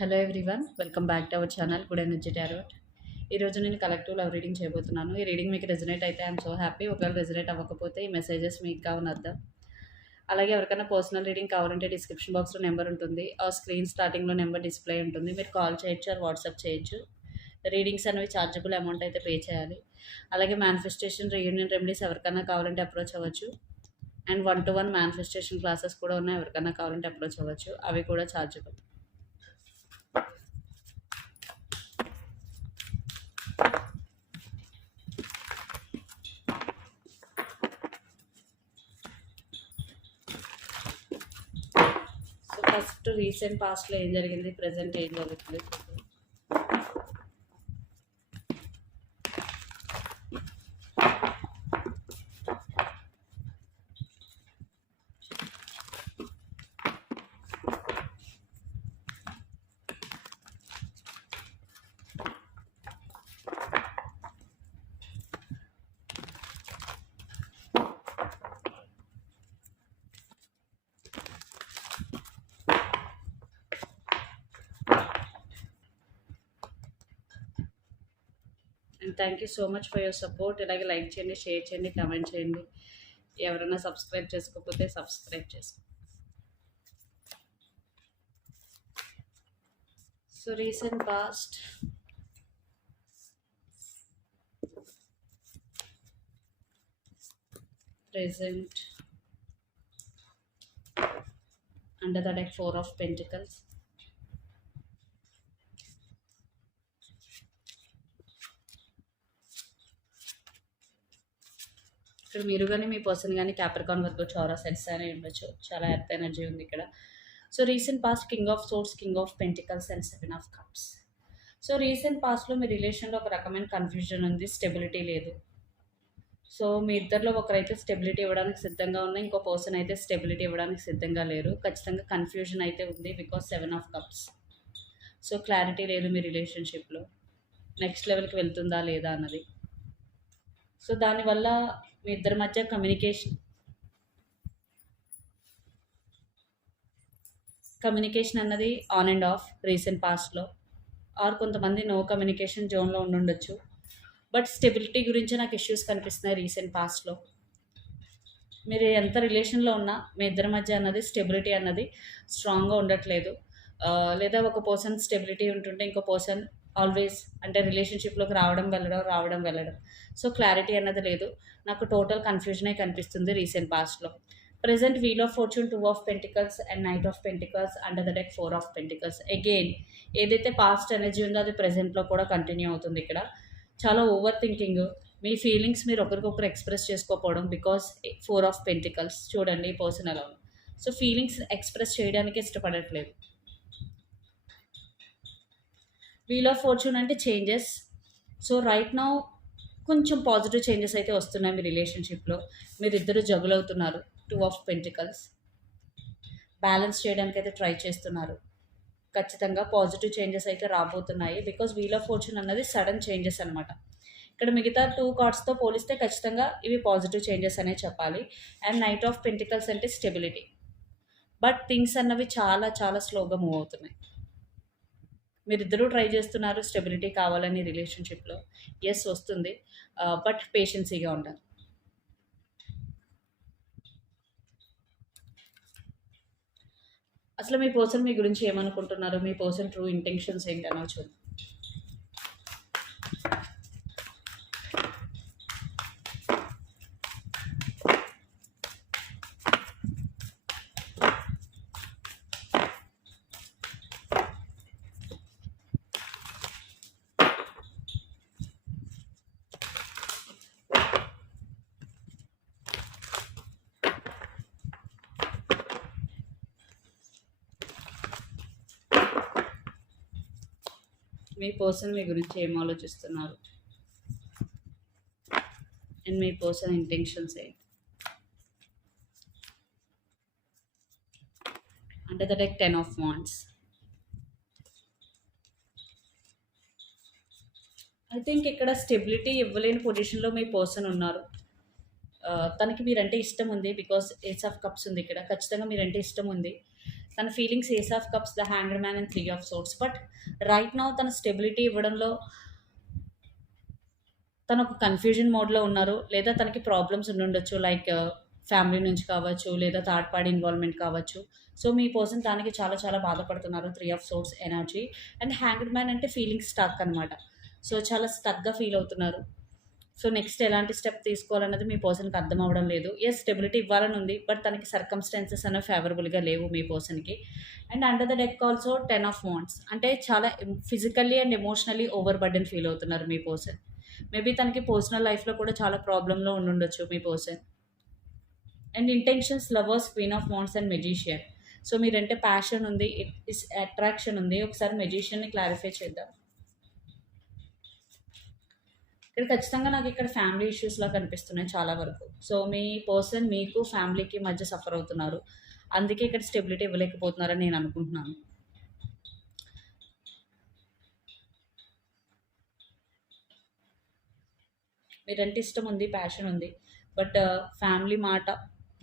Hello everyone welcome back to our channel good energy tarot ఈరోజు నేను collective love reading చేయబోతున్నాను. ఈ reading మీకు రెజనేట్ అయితే ఐఎమ్ సో హ్యాపీ. ఒకవేళ రెజనేట్ అవ్వకపోతే ఈ మెసేజెస్ మీకు కావని అర్థం అలాగే ఎవరికైనా పర్సనల్ రీడింగ్ కావాలంటే డిస్క్రిప్షన్ బాక్స్లో నెంబర్ ఉంటుంది. ఆ స్క్రీన్ స్టార్టింగ్లో నెంబర్ డిస్ప్లే ఉంటుంది. మీరు కాల్ చేయొచ్చు ఆర్ వాట్సాప్ చేయొచ్చు. రీడింగ్స్ అనేవి ఛార్జబుల్ అమౌంట్ అయితే పే చేయాలి. అలాగే మేనిఫెస్టేషన్ రీయూనియన్ రెమెడీస్ ఎవరికైనా కావాలంటే అప్రోచ్ అవ్వచ్చు. And one to one manifestation classes కూడా ఉన్నాయి. ఎవరికైనా కావాలంటే అప్రోచ్ అవ్వచ్చు. అవి కూడా ఛార్జబుల్ ఫస్ట్ రీసెంట్ పాస్ట్లో ఏం జరిగింది? ప్రజెంట్ ఏం జరుగుతుంది? And thank you so much for your support ఇలాగే లైక్ చేయండి షేర్ చేయండి కామెంట్ చేయండి. ఎవరైనా సబ్స్క్రైబ్ చేసుకోకపోతే సబ్స్క్రైబ్ చేసుకో. So recent past present. Under the deck four of pentacles. ఇక్కడ మీరు కానీ మీ పర్సన్ కానీ క్యాప్రికాన్ వరకు చౌరా సెట్స్ అని ఉండొచ్చు. చాలా ఎర్త్ ఎనర్జీ ఉంది ఇక్కడ. So recent past king of swords king of pentacles and seven of cups. So recent పాస్ట్లో మీ రిలేషన్లో ఒక రకమైన కన్ఫ్యూజన్ ఉంది స్టెబిలిటీ లేదు. సో మీ ఇద్దరిలో ఒకరైతే స్టెబిలిటీ ఇవ్వడానికి సిద్ధంగా ఉన్నాయి ఇంకో పర్సన్ అయితే స్టెబిలిటీ ఇవ్వడానికి సిద్ధంగా లేరు. ఖచ్చితంగా కన్ఫ్యూజన్ అయితే ఉంది because seven of cups. So clarity లేదు మీ రిలేషన్షిప్లో నెక్స్ట్ లెవెల్కి వెళ్తుందా లేదా అన్నది. సో దానివల్ల మీ ఇద్దరి మధ్య కమ్యూనికేషన్ కమ్యూనికేషన్ అన్నది ఆన్ అండ్ ఆఫ్ రీసెంట్ పాస్ట్లో ఆర్ కొంతమంది నో కమ్యూనికేషన్ జోన్లో ఉండుండొచ్చు. బట్ స్టెబిలిటీ గురించి నాకు ఇష్యూస్ కనిపిస్తున్నాయి రీసెంట్ పాస్ట్లో మీరు ఎంత రిలేషన్లో ఉన్నా మీ ఇద్దరి మధ్య అన్నది స్టెబిలిటీ అన్నది స్ట్రాంగ్గా ఉండట్లేదు. Uh, లేదా ఒక పర్సన్ స్టెబిలిటీ ఉంటుంటే ఇంకో పర్సన్ ఆల్వేస్ అంటే రిలేషన్షిప్లోకి రావడం వెళ్ళడం రావడం వెళ్ళడం. సో క్లారిటీ అన్నది లేదు. నాకు టోటల్ కన్ఫ్యూజనే కనిపిస్తుంది రీసెంట్ పాస్ట్లో present wheel of fortune two of pentacles and knight of pentacles under the deck four of pentacles again ఏదైతే పాస్ట్ ఎనర్జీ ఉందో అది ప్రజెంట్లో కూడా కంటిన్యూ అవుతుంది ఇక్కడ. చాలా ఓవర్ థింకింగ్ మీ ఫీలింగ్స్ మీరు ఒకరికొకరు ఎక్స్ప్రెస్ చేసుకోకపోవడం బికాస్ ఫోర్ ఆఫ్ పెంటికల్స్ చూడండి personal person so feelings express చేయడానికి ఇష్టపడట్లేదు. వీల్ ఆఫ్ ఫార్చ్యూన్ అంటే చేంజెస్ సో రైట్ నౌ కొంచెం పాజిటివ్ చేంజెస్ అయితే వస్తున్నాయి మీ రిలేషన్షిప్లో మీరు ఇద్దరు జగులు అవుతున్నారు టూ ఆఫ్ పెంటికల్స్ బ్యాలెన్స్ చేయడానికి అయితే ట్రై చేస్తున్నారు. ఖచ్చితంగా పాజిటివ్ చేంజెస్ అయితే రాబోతున్నాయి. బికాజ్ వీల్ ఆఫ్ ఫార్చ్యూన్ అన్నది సడన్ చేంజెస్ అనమాట ఇక్కడ మిగతా టూ కార్డ్స్తో పోలిస్తే ఖచ్చితంగా ఇవి పాజిటివ్ చేంజెస్ అనే చెప్పాలి. అండ్ నైట్ ఆఫ్ పెంటికల్స్ అంటే స్టెబిలిటీ బట్ థింగ్స్ అన్నవి చాలా చాలా స్లోగా మూవ్ అవుతున్నాయి. మీరిద్దరూ ట్రై చేస్తున్నారు స్టెబిలిటీ కావాలని రిలేషన్షిప్లో. ఎస్ వస్తుంది. బట్ పేషెన్సీగా ఉండాలి. అసలు మీ పర్సన్ మీ గురించి ఏమనుకుంటున్నారు? మీ పర్సన్ ట్రూ ఇంటెన్షన్స్ ఏంటనో చూద్దాం. మీ పర్సన్ మీ గురించి ఏం ఆలోచిస్తున్నారు? అండ్ మీ పర్సన్ ఇంటెన్షన్స్ ఏంటి? అంటే the like ten of wands I think ఇక్కడ స్టెబిలిటీ ఇవ్వలేని పొజిషన్లో మీ పర్సన్ ఉన్నారు. Uh, తనకి మీరంటే ఇష్టం ఉంది బికాస్ ఏస్ ఆఫ్ కప్స్ ఉంది ఇక్కడ. ఖచ్చితంగా మీరంటే ఇష్టం ఉంది. తన feelings ace of cups the hanged man and three of swords but right now తన స్టెబిలిటీ ఇవ్వడంలో తను ఒక కన్ఫ్యూజన్ మోడ్లో ఉన్నారు. లేదా తనకి ప్రాబ్లమ్స్ ఉండుండొచ్చు లైక్ ఫ్యామిలీ నుంచి కావచ్చు లేదా థర్డ్ పార్టీ ఇన్వాల్వ్మెంట్ కావచ్చు. సో మీ పర్సన్ దానికి చాలా చాలా బాధపడుతున్నారు. Three of swords energy and hanged man అంటే ఫీలింగ్ స్టక్ అనమాట సో చాలా స్టక్గా ఫీల్ అవుతున్నారు. సో నెక్స్ట్ ఎలాంటి స్టెప్ తీసుకోవాలన్నది మీ పర్సన్కి అర్థం అవ్వడం లేదు. ఎస్ స్టెబిలిటీ ఇవ్వాలని ఉంది బట్ తనకి సర్కమ్స్టాన్సెస్ అనేవి ఫేవరబుల్గా లేవు మీ పర్సన్కి. And under the deck also ten of wands అంటే చాలా physically and emotionally overburden feel అవుతున్నారు మీ పర్సన్. మేబీ తనకి పర్సనల్ లైఫ్లో కూడా చాలా ప్రాబ్లంలో ఉండుండొచ్చు మీ person. And intentions lovers queen of wands and magician so మీరంటే ప్యాషన్ ఉంది ఇట్ ఇస్ అట్రాక్షన్ ఉంది. ఒకసారి మెజీషియన్ని క్లారిఫై చేద్దాం. ఇక్కడ ఖచ్చితంగా నాకు ఇక్కడ ఫ్యామిలీ ఇష్యూస్లా కనిపిస్తున్నాయి చాలా వరకు. సో మీ పర్సన్ మీకు ఫ్యామిలీకి మధ్య సఫర్ అవుతున్నారు. అందుకే ఇక్కడ స్టెబిలిటీ ఇవ్వలేకపోతున్నారని నేను అనుకుంటున్నాను. మీరంటే ఇష్టం ఉంది ప్యాషన్ ఉంది. బట్ ఫ్యామిలీ uh, మాట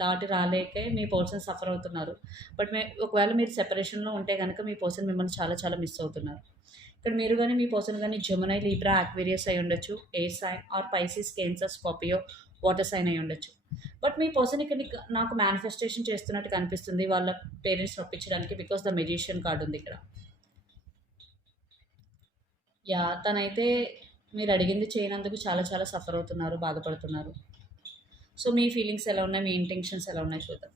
దాటి రాలేకే మీ పర్సన్ సఫర్ అవుతున్నారు. బట్ మే ఒకవేళ మీరు సెపరేషన్లో ఉంటే కనుక మీ పర్సన్ మిమ్మల్ని చాలా చాలా మిస్ అవుతున్నారు. ఇక్కడ మీరు కానీ మీ పర్సన్ కానీ జమునై లీబ్రా ఆక్వేరియస్ అయి ఉండొచ్చు. Air sign or Pisces Cancer Scorpio water sign అయి ఉండొచ్చు. బట్ మీ పర్సన్ ఇక్కడ నాకు మేనిఫెస్టేషన్ చేస్తున్నట్టు కనిపిస్తుంది. వాళ్ళ పేరెంట్స్ ఒప్పించడానికి బికాస్ ద మెజిషియన్ కార్డు ఉంది ఇక్కడ. యా తనైతే మీరు అడిగింది చేయనందుకు చాలా చాలా సఫర్ అవుతున్నారు బాధపడుతున్నారు. సో మీ ఫీలింగ్స్ ఎలా ఉన్నాయి? మీ ఇంటెన్షన్స్ ఎలా ఉన్నాయి? చూద్దాం.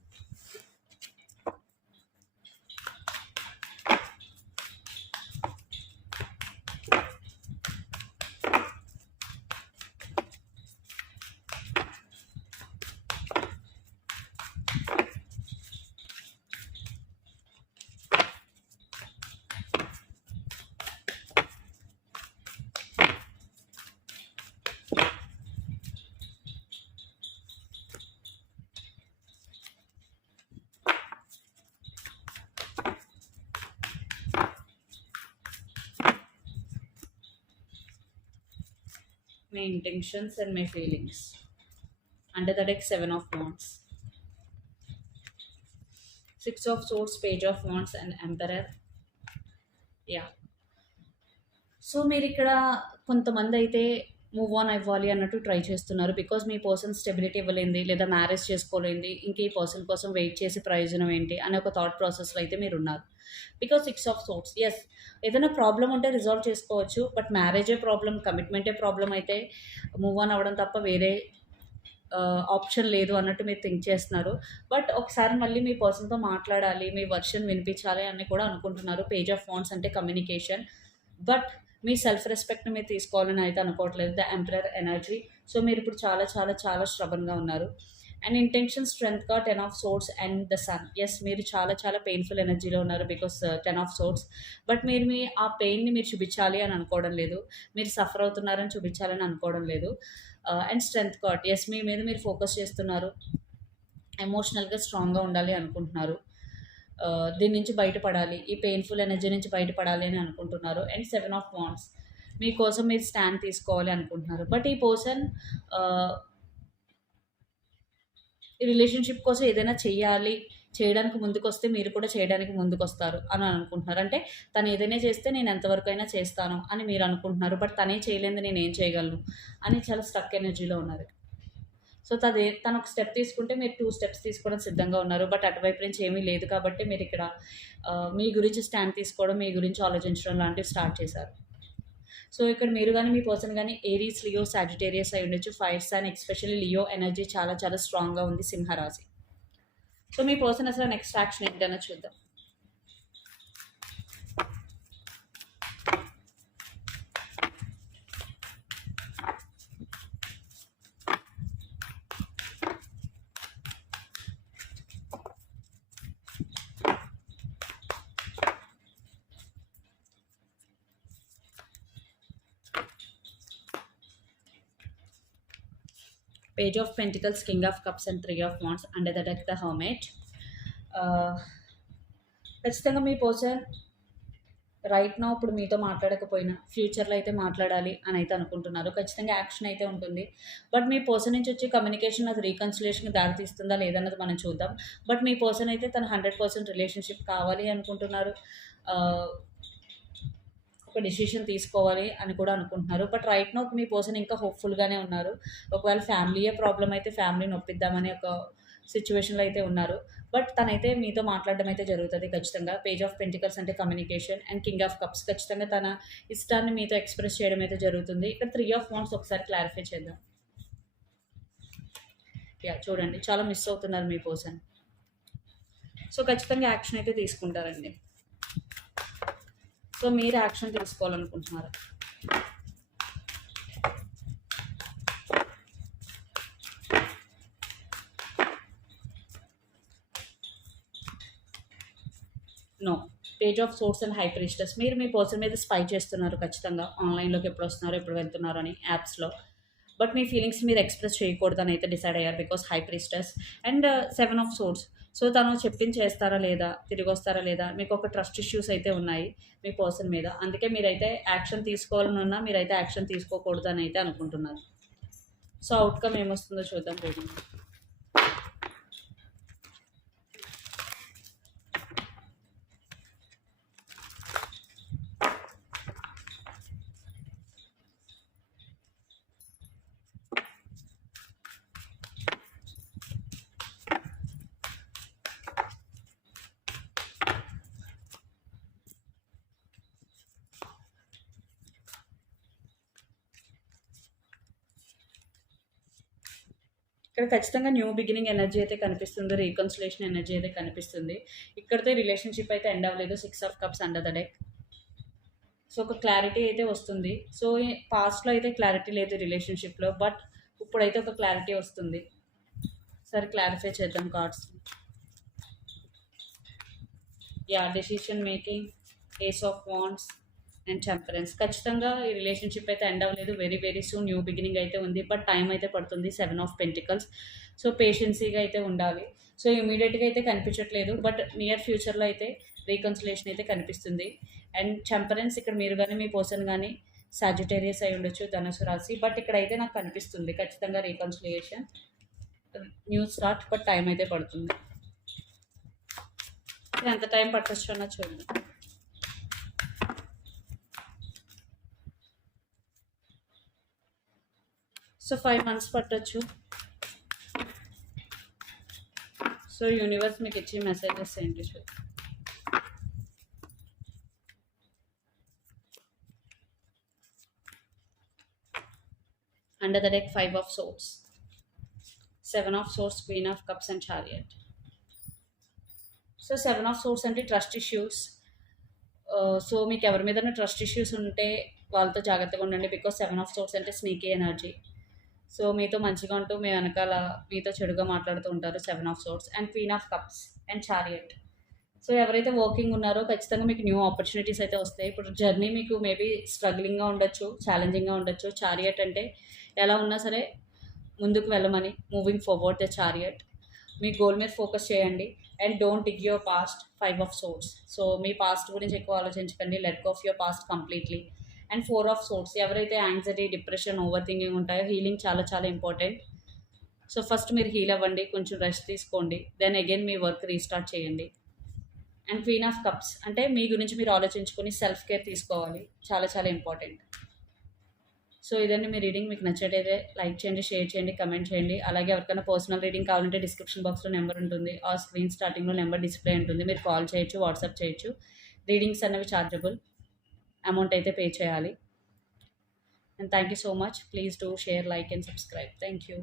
My intentions and my feelings. Under the deck, Seven of Wands. Six of Swords, Page of Wands, and Emperor. Yeah so మీరు ఇక్కడ కొంతమంది అయితే మూవ్ ఆన్ అవ్వాలి అన్నట్టు ట్రై చేస్తున్నారు. బికాజ్ మీ పర్సన్ స్టెబిలిటీ ఇవ్వలేంది లేదా మ్యారేజ్ చేసుకోలేంది ఇంకా ఈ పర్సన్ కోసం వెయిట్ చేసే ప్రయోజనం ఏంటి అనే ఒక థాట్ ప్రాసెస్లో అయితే మీరు ఉన్నారు because six of swords is ఏదైనా ప్రాబ్లం ఉంటే రిజాల్వ్ చేసుకోవచ్చు బట్ మ్యారేజే ప్రాబ్లం కమిట్మెంటే ప్రాబ్లం అయితే మూవ్ ఆన్ అవ్వడం తప్ప వేరే uh, ఆప్షన్ లేదు అన్నట్టు మీరు థింక్ చేస్తున్నారు. బట్ ఒకసారి మళ్ళీ మీ పర్సన్తో మాట్లాడాలి మీ వర్షన్ వినిపించాలి అని కూడా అనుకుంటున్నారు. పేజ్ ఆఫ్ ఫోన్స్ అంటే కమ్యూనికేషన్ బట్ మీ సెల్ఫ్ రెస్పెక్ట్ని మీరు తీసుకోవాలని అయితే అనుకోవట్లేదు. ద ఎంపరర్ ఎనర్జీ సో మీరు ఇప్పుడు చాలా చాలా చాలా స్ట్రబన్గా ఉన్నారు. And intention స్ట్రెంగ్త్గా ten of swords and the sun is మీరు చాలా చాలా పెయిన్ఫుల్ ఎనర్జీలో ఉన్నారు because ten of swords but మీరు మీ ఆ పెయిన్ని మీరు చూపించాలి అని అనుకోవడం లేదు. మీరు సఫర్ అవుతున్నారని చూపించాలని అనుకోవడం లేదు. అండ్ స్ట్రెంగ్త్ కాట్ ఎస్ మీ మీద మీరు ఫోకస్ చేస్తున్నారు. ఎమోషనల్గా స్ట్రాంగ్గా ఉండాలి అనుకుంటున్నారు. దీని నుంచి బయటపడాలి ఈ పెయిన్ఫుల్ ఎనర్జీ నుంచి బయటపడాలి అని అనుకుంటున్నారు. అండ్ సెవెన్ ఆఫ్ వాన్స్ మీకోసం మీరు స్టాండ్ తీసుకోవాలి అనుకుంటున్నారు. బట్ ఈ పర్సన్ ఈ రిలేషన్షిప్ కోసం ఏదైనా చేయాలి చేయడానికి ముందుకు వస్తే మీరు కూడా చేయడానికి ముందుకు వస్తారు అని అనుకుంటున్నారు. అంటే తను ఏదైనా చేస్తే నేను ఎంతవరకు అయినా చేస్తాను అని మీరు అనుకుంటున్నారు. బట్ తనే చేయలేదు నేను ఏం చేయగలను? అని చాలా స్టక్ ఎనర్జీలో ఉన్నారు. సో తదే తను ఒక స్టెప్ తీసుకుంటే మీరు టూ స్టెప్స్ తీసుకోవడం సిద్ధంగా ఉన్నారు. బట్ అటువైపు నుంచి ఏమీ లేదు కాబట్టి మీరు ఇక్కడ మీ గురించి స్టాండ్ తీసుకోవడం మీ గురించి ఆలోచించడం లాంటివి స్టార్ట్ చేశారు. సో ఇక్కడ మీరు కానీ మీ పర్సన్ కానీ ఏరీస్ లియో సాజిటేరియస్ అయి ఉండొచ్చు. Fire sign especially Leo energy చాలా చాలా స్ట్రాంగ్గా ఉంది సింహరాశి. సో మీ పర్సన్ అసలు నెక్స్ట్ యాక్షన్ ఏంటన్నా చూద్దాం. Page of pentacles king of cups and three of Wands. And the deck the హోమేట్ ఖచ్చితంగా మీ పర్సన్ రైట్ నా ఇప్పుడు మీతో మాట్లాడకపోయినా ఫ్యూచర్లో అయితే మాట్లాడాలి అని అయితే అనుకుంటున్నారు. ఖచ్చితంగా యాక్షన్ అయితే ఉంటుంది. బట్ మీ పర్సన్ నుంచి వచ్చే కమ్యూనికేషన్ అది రీకన్సిలేషన్కి దారితీస్తుందా లేదన్నది మనం చూద్దాం. బట్ మీ పర్సన్ అయితే తన హండ్రెడ్ పర్సెంట్ రిలేషన్షిప్ కావాలి అనుకుంటున్నారు. Uh, ఒక డిసిషన్ తీసుకోవాలి అని కూడా అనుకుంటున్నారు. బట్ రైట్ నో మీ పర్సన్ ఇంకా హోప్ఫుల్గానే ఉన్నారు. ఒకవేళ ఫ్యామిలీయే ప్రాబ్లం అయితే ఫ్యామిలీని ఒప్పిద్దామని ఒక సిచ్యువేషన్లో అయితే ఉన్నారు. బట్ తనైతే మీతో మాట్లాడడం అయితే జరుగుతుంది ఖచ్చితంగా. పేజ్ ఆఫ్ పెంటికల్స్ అంటే communication and king of cups ఖచ్చితంగా తన ఇష్టాన్ని మీతో ఎక్స్ప్రెస్ చేయడం అయితే జరుగుతుంది. ఇక్కడ త్రీ ఆఫ్ వాన్స్ ఒకసారి క్లారిఫై చేద్దాం. యా చూడండి. చాలా మిస్ అవుతున్నారు మీ పర్సన్ సో ఖచ్చితంగా యాక్షన్ అయితే తీసుకుంటారండి. సో మీరు action తీసుకోవాలనుకుంటున్నారు? No page of swords and high ఇస్టర్స్ మీరు మీ పర్సన్ మీద స్పై చేస్తున్నారు ఖచ్చితంగా. ఆన్లైన్లోకి ఎప్పుడు వస్తున్నారు ఎప్పుడు వెళ్తున్నారు అని యాప్స్లో బట్ మీ ఫీలింగ్స్ మీరు ఎక్స్ప్రెస్ చేయకూడదు అయితే డిసైడ్ అయ్యారు because high priestess and seven of swords so తను చెప్పింది చేస్తారా లేదా తిరిగి వస్తారా లేదా మీకు ఒక ట్రస్ట్ ఇష్యూస్ అయితే ఉన్నాయి మీ పర్సన్ మీద. అందుకే మీరైతే యాక్షన్ తీసుకోవాలనున్నా మీరైతే యాక్షన్ తీసుకోకూడదు అని అయితే అనుకుంటున్నారు. సో అవుట్కమ్ ఏమొస్తుందో చూద్దాం పోయింది ఇక్కడ ఖచ్చితంగా న్యూ బిగినింగ్ ఎనర్జీ అయితే కనిపిస్తుంది రీకన్సిలేషన్ ఎనర్జీ అయితే కనిపిస్తుంది. ఇక్కడితో రిలేషన్షిప్ అయితే ఎండ్ అవ్వలేదు six of cups under the deck so ఒక క్లారిటీ అయితే వస్తుంది. సో పాస్ట్లో అయితే క్లారిటీ లేదు రిలేషన్షిప్లో బట్ ఇప్పుడైతే ఒక క్లారిటీ వస్తుంది. సరే క్లారిఫై చేద్దాం cards yeah decision making ace of wands and temperance ఖచ్చితంగా ఈ రిలేషన్షిప్ అయితే ఎండ్ అవ్వలేదు. Very very soon new beginning అయితే ఉంది. బట్ టైం అయితే పడుతుంది. సెవెన్ ఆఫ్ పెంటికల్స్ సో పేషెన్సీగా అయితే ఉండాలి. సో ఇమీడియట్గా అయితే కనిపించట్లేదు. బట్ నియర్ ఫ్యూచర్లో అయితే రీకన్సిలేషన్ అయితే కనిపిస్తుంది. అండ్ టెంపరెన్స్ ఇక్కడ మీరు కానీ మీ పర్సన్ కానీ సాజిటేరియస్ అయి ఉండొచ్చు ధనుసు రాశి. బట్ ఇక్కడైతే నాకు కనిపిస్తుంది ఖచ్చితంగా reconciliation new start but time అయితే పడుతుంది. ఎంత టైం పట్టొచ్చు అన్న చూడండి. సో ఫైవ్ మంత్స్ పట్టచ్చు. సో యూనివర్స్ మీకు ఇచ్చే మెసేజెస్ ఏంటి చూ under the deck five of swords seven of swords queen of cups and chariot so seven of swords అంటే ట్రస్ట్ ఇష్యూస్ సో మీకు ఎవరి మీద ట్రస్ట్ ఇష్యూస్ ఉంటే వాళ్ళతో జాగ్రత్తగా ఉండండి బికాస్ సెవెన్ ఆఫ్ సోర్స్ అంటే స్నీకీ ఎనర్జీ సో మీతో మంచిగా ఉంటూ మీ వెనకాల మీతో చెడుగా మాట్లాడుతూ ఉంటారు seven of swords and queen of cups and chariot. So ఎవరైతే వర్కింగ్ ఉన్నారో ఖచ్చితంగా మీకు న్యూ ఆపర్చునిటీస్ అయితే వస్తాయి. ఇప్పుడు జర్నీ మీకు మేబీ స్ట్రగ్లింగ్గా ఉండొచ్చు ఛాలెంజింగ్గా ఉండొచ్చు. చారియట్ అంటే ఎలా ఉన్నా సరే ముందుకు వెళ్ళమని మూవింగ్ ఫార్వర్డ్ ద చారియట్ మీ గోల్ మీద ఫోకస్ చేయండి and don't dig your past five of swords so me past గురించి ఎక్కువ ఆలోచించకండి. Let of your past completely and four of swords ఎవరైతే యాంగ్జైటీ డిప్రెషన్ ఓవర్ థింకింగ్ ఉంటాయో హీలింగ్ చాలా చాలా ఇంపార్టెంట్. సో ఫస్ట్ మీరు హీల్ అవ్వండి కొంచెం రెస్ట్ తీసుకోండి దెన్ అగైన్ మీ వర్క్ రీస్టార్ట్ చేయండి. అండ్ క్వీన్ ఆఫ్ కప్స్ అంటే మీ గురించి మీరు ఆలోచించుకొని సెల్ఫ్ కేర్ తీసుకోవాలి చాలా చాలా ఇంపార్టెంట్. సో ఇదండి మీ రీడింగ్ మీకు నచ్చటైతే లైక్ చేయండి షేర్ చేయండి కమెంట్ చేయండి. అలాగే ఎవరికైనా పర్సనల్ రీడింగ్ కావాలంటే డిస్క్రిప్షన్ బాక్స్లో నెంబర్ ఉంటుంది ఆ స్క్రీన్ స్టార్టింగ్లో నెంబర్ డిస్ప్లే ఉంటుంది మీరు కాల్ చేయొచ్చు వాట్సాప్ చేయొచ్చు. రీడింగ్స్ అనేవి ఛార్జబుల్ అమౌంట్ అయితే పే చేయాలి. And thank you so much please do share like and subscribe thank you